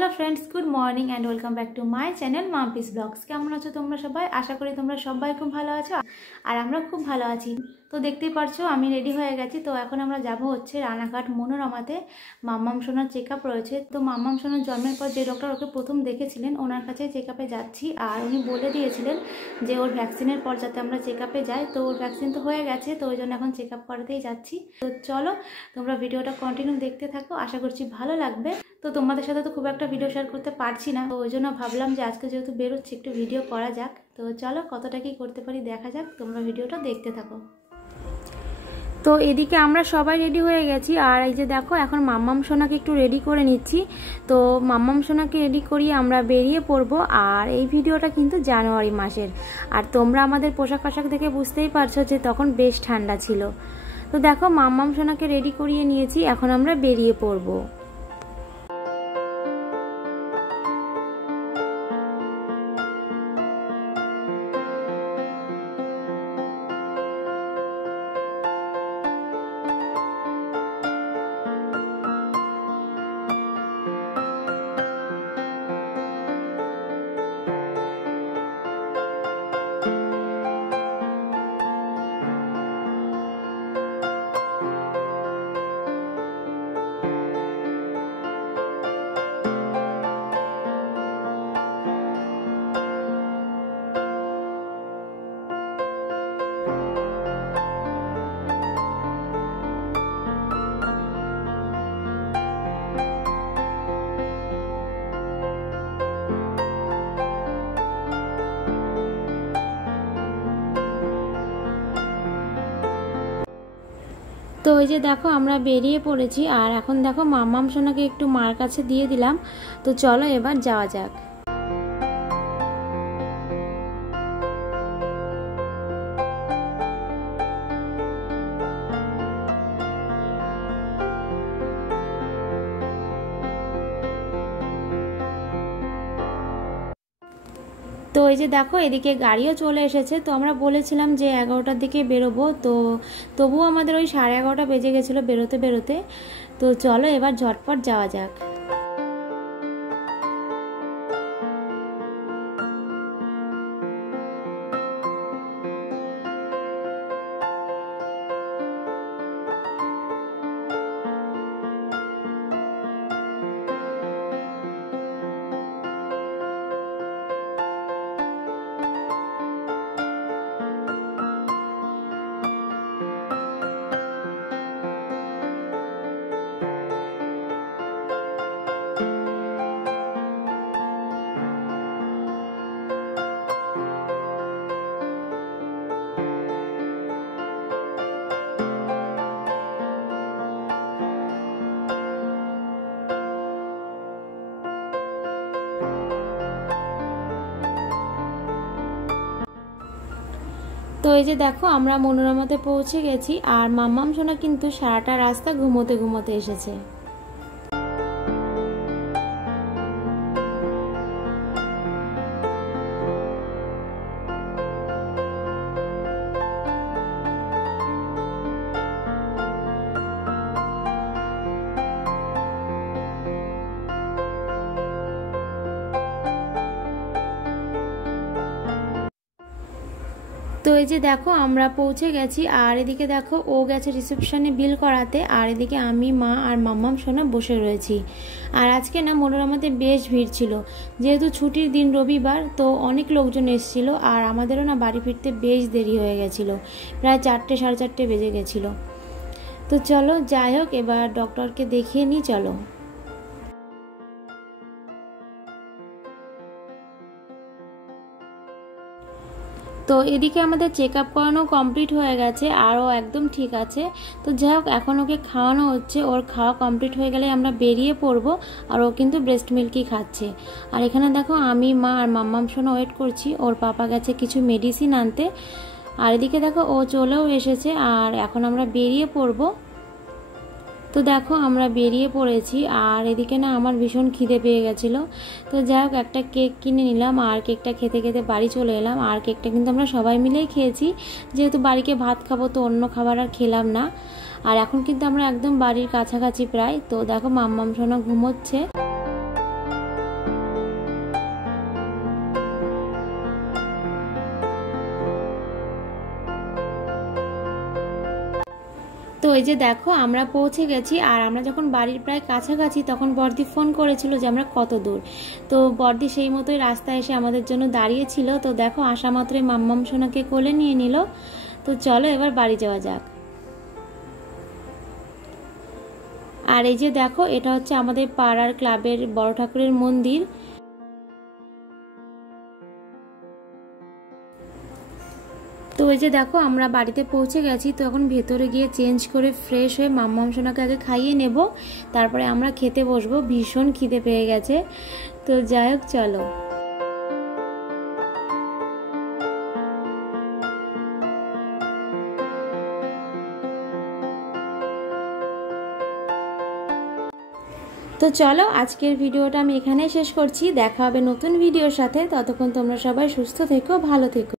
Hello friends, good morning and welcome back to my channel Mampi's blogs. केमन आछो तोमरा सबाई? आशा करी तोमरा सबाई खूब भालो आछो और आमरा खूब भालो आछि। तो देखते पारछो आमी रेडी हो गेছি। तो এখন আমরা যাব হচ্ছে রানাঘাট মনোরমাতে মাম্মাম সোনার চেকআপ রয়েছে। তো মাম্মাম সোনার জন্মের পর যে ডক্টর ওকে প্রথম দেখেছিলেন ওনার কাছে চেকআপে যাচ্ছি। আর উনি বলে দিয়েছিলেন যে ওর ভ্যাকসিনের পর যাতে আমরা চেকআপে যাই। তো ওর ভ্যাকসিন তো হয়ে গেছে, তো ওই জন্য এখন চেকআপ করাতেই যাচ্ছি। তো চলো তোমরা ভিডিওটা কন্টিনিউ দেখতে থাকো, আশা করছি ভালো লাগবে। তো তোমাদের সাথে তো খুব একটা ভিডিও শেয়ার করতে পারছি না, তো ওই জন্য ভাবলাম যে আজকে যেহেতু বেরোচ্ছি একটু ভিডিও করা যাক। তো চলো কতটা কি করতে পারি দেখা যাক, তোমরা ভিডিওটা দেখতে থাকো। তো এদিকে আমরা সবাই রেডি হয়ে গেছি, আর এই যে দেখো এখন মাম্মাম সোনাকে একটু রেডি করে নিচ্ছি। তো মাম্মাম সোনাকে রেডি করিয়ে আমরা বেরিয়ে পড়বো। আর এই ভিডিওটা কিন্তু জানুয়ারি মাসের, আর তোমরা আমাদের পোশাক আশাক দেখে বুঝতেই পারছো যে তখন বেশ ঠান্ডা ছিল। তো দেখো মাম্মাম সোনাকে রেডি করিয়ে নিয়েছি, এখন আমরা বেরিয়ে পড়বো। তো ওই যে দেখো আমরা বেরিয়ে পড়েছি, আর এখন দেখো মাম্মাম সোনাকে একটু মার কাছে দিয়ে দিলাম। তো চলো এবার যাওয়া যাক। তো এই যে দেখো এদিকে গাড়িও চলে এসেছে। তো আমরা বলেছিলাম যে 11টার দিকে বেরোবো, তো তবুও আমাদের ওই 11:30 বেজে গেছিলো বেরোতে বেরোতে। তো চলো এবার ঝটপট যাওয়া যাক। তো এই যে দেখো আমরা মনোরমাতে পৌঁছে গেছি, আর মাম্মাম সোনা কিন্তু সারাটা রাস্তা ঘুমোতে ঘুমোতে এসেছে। তো এই যে দেখো আমরা পৌঁছে গেছি, আর এদিকে দেখো ও গেছে রিসেপশনে বিল করাতে, আর এদিকে আমি মা আর মাম্মাম সোনা বসে রয়েছি। আর আজকে না মনোরমাতে বেশ ভিড় ছিল, যেহেতু ছুটির দিন রবিবার, তো অনেক লোকজন এসেছিল। আর আমাদেরও না বাড়ি ফিরতে বেশ দেরি হয়ে গেছিলো, প্রায় 4টে 4:30 বেজে গেছিলো। তো চলো যাই হোক এবার ডক্টরকে দেখিয়ে নিই, চলো। তো এদিকে আমাদের চেকআপ করানো কমপ্লিট হয়ে গেছে, আরও একদম ঠিক আছে। তো যাই হোক এখন ওকে খাওয়ানো হচ্ছে, ওর খাওয়া কমপ্লিট হয়ে গেলে আমরা বেরিয়ে পড়বো। আর ও কিন্তু ব্রেস্ট মিল্কই খাচ্ছে। আর এখানে দেখো আমি মা আর মাম্মাম সোনা ওয়েট করছি, ওর পাপা গেছে কিছু মেডিসিন আনতে। আর এদিকে দেখো ও চলেও এসেছে, আর এখন আমরা বেরিয়ে পড়বো। তো দেখো আমরা বেরিয়ে পড়েছি, আর এদিকে না আমার ভীষণ খিদে পেয়ে গেছিলো। তো যাই হোক একটা কেক কিনে নিলাম, আর কেকটা খেতে খেতে বাড়ি চলে এলাম। আর কেকটা কিন্তু আমরা সবাই মিলেই খেয়েছি, যেহেতু বাড়িতে ভাত খাবো তো অন্য খাবার আর খেলাম না। আর এখন কিন্তু আমরা একদম বাড়ির কাছাকাছি প্রায়। তো দেখো মাম্মাম সোনা ঘুমোচ্ছে। এই যে দেখো আমরা পৌঁছে গেছি, আর আমরা যখন বাড়ির প্রায় কাছাকাছি তখন বর্দি ফোন করেছিল যে আমরা কত দূর। তো বর্দি সেই মতোই রাস্তায় এসে আমাদের জন্য দাঁড়িয়েছিল। তো দেখো আসা মাত্রই মাম্মাম সোনাকে কোলে নিয়ে নিল। তো চলো এবার বাড়ি যাওয়া যাক। আর এই যে দেখো এটা হচ্ছে আমাদের পাড়ার ক্লাবের বড় ঠাকুরের মন্দির। তো এই যে দেখো আমরা বাড়িতে পৌঁছে গেছি। তো এখন ভেতরে গিয়ে চেঞ্জ করে ফ্রেশ হয়ে মাম্মাম সোনাকে আগে খাইয়ে নেব, তারপরে আমরা খেতে বসবো। ভীষণ খিদে পেয়ে গেছে। তো যাই হোক চলো। তো চলো আজকের ভিডিওটা আমি এখানেই শেষ করছি। দেখা হবে নতুন ভিডিওর সাথে। ততক্ষণ তোমরা সবাই সুস্থ থেকো, ভালো থেকো।